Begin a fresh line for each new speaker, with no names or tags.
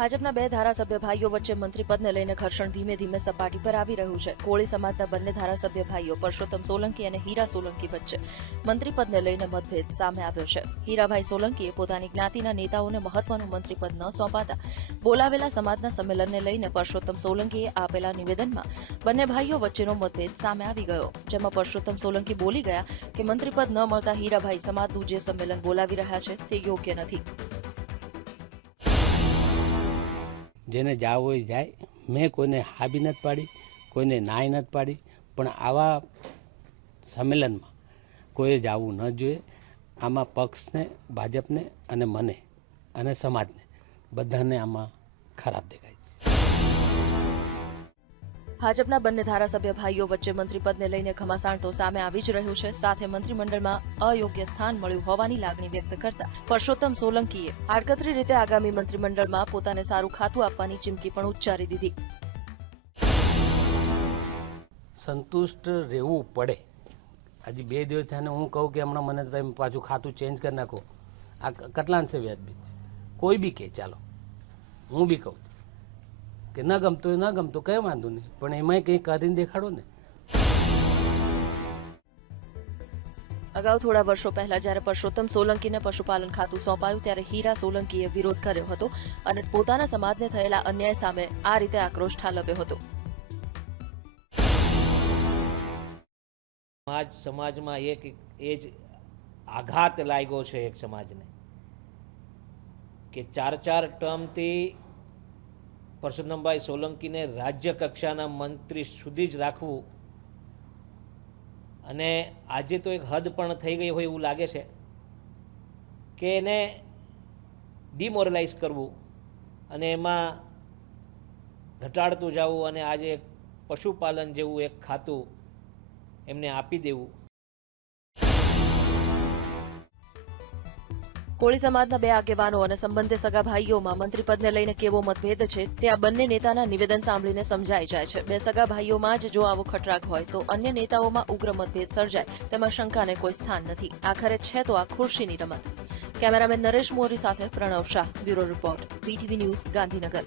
ભાજપના બે ધારાસભ્ય ભાઈઓ વચ્ચે મંત્રીપદને લઈને ઘર્ષણ ધીમે ધીમે સપાટી પર આવી રહ્યું છે. કોળી સમાજના બંને ધારાસભ્ય ભાઈઓ પરસોત્તમ સોલંકી અને હીરા સોલંકી વચ્ચે મંત્રીપદને લઈને મતભેદ સામે આવ્યો છે. હીરાભાઈ સોલંકીએ પોતાની જ્ઞાતિના નેતાઓને મહત્વનું મંત્રીપદ ન સોંપાતા બોલાવેલા સમાજના સંમેલનને લઈને પરસોત્તમ સોલંકીએ આપેલા નિવેદનમાં બંને ભાઈઓ વચ્ચેનો મતભેદ સામે આવી ગયો. જેમાં પરસોત્તમ સોલંકી બોલી ગયા કે મંત્રીપદ ન મળતા હીરાભાઈ સમાજનું જે સંમેલન બોલાવી રહ્યા છે તે યોગ્ય નથી.
જેને જાવ હોય જાય. મેં કોઈને હા બી નથી પાડી, કોઈને નાય નથી પાડી, પણ આવા સંમેલનમાં કોઈએ જવું ન જોઈએ. આમાં પક્ષને, ભાજપને અને મને અને સમાજને બધાને આમાં ખરાબ દેખાય
ભાજપના બંને ધારાસભ્ય ભાઈઓ વચ્ચે મંત્રીપદને લઈને ઘમાસાણ તો સામે આવી જ રહ્યું છે. સાથે મંત્રીમંડળમાં અયોગ્ય સ્થાન મળ્યું હોવાની લાગણી વ્યક્ત કરતા પરસોત્તમ સોલંકીએ આડકતરી રીતે આગામી મંત્રીમંડળમાં પોતાને સારું ખાતું આપવાની ચીમકી પણ ઉચ્ચારી દીધી.
સંતુષ્ટ રહેવું પડે. હજી બે દિવસ થયા હું કહું કે હમણાં મને તમે પાછું ખાતું ચેન્જ કરી નાખો. આ ક- કેટલા અંશે વ્યાજબી. કોઈ બી કહે ચાલો. હું બી કહું કે ન ગમતું હોય ન ગમતું કંઈ વાંધો નહીં. પણ એમાંય કંઈ કરીને દેખાડો ને.
અગાઉ થોડા વર્ષો પહેલા જ્યારે પરસોત્તમ સોલંકીને પશુપાલન ખાતું સોંપાયું ત્યારે હીરા સોલંકીએ વિરોધ કર્યો હતો અને પોતાના સમાજને થયેલા અન્યાય સામે આ રીતે આક્રોશ ઠાલવ્યો હતો.
સમાજ સમાજમાં એક એ જ આઘાત લાગ્યો છે એક સમાજને. કે ચાર ચાર ટર્મથી પરસોત્તમભાઈ સોલંકીને રાજ્ય કક્ષાના મંત્રી સુધી જ રાખવું. અને આજે તો એક હદ પણ થઈ ગઈ હોય એવું લાગે છે કે એને ડિમોરલાઇઝ કરવું અને એમાં ઘટાડતું જવું અને આજે પશુપાલન જેવું એક ખાતું એમને આપી દેવું.
કોળી સમાજના બે આગેવાનો અને સંબંધિત સગા ભાઈઓમાં મંત્રીપદને લઈને કેવો મતભેદ છે તે આ બંને નેતાના નિવેદન સાંભળીને સમજાઈ જાય છે. બે સગા ભાઈઓમાં જ જો આવો ખટરાગ હોય, તો અન્ય નેતાઓમાં ઉગ્ર મતભેદ સર્જાય. તેમાં શંકાને કોઈ સ્થાન નથી. આખરે છે તો આ ખુરશીની રમત. કેમેરામેન નરેશ મોરી સાથે Pranav Shah, bureau report BTV news, Gandhinagar.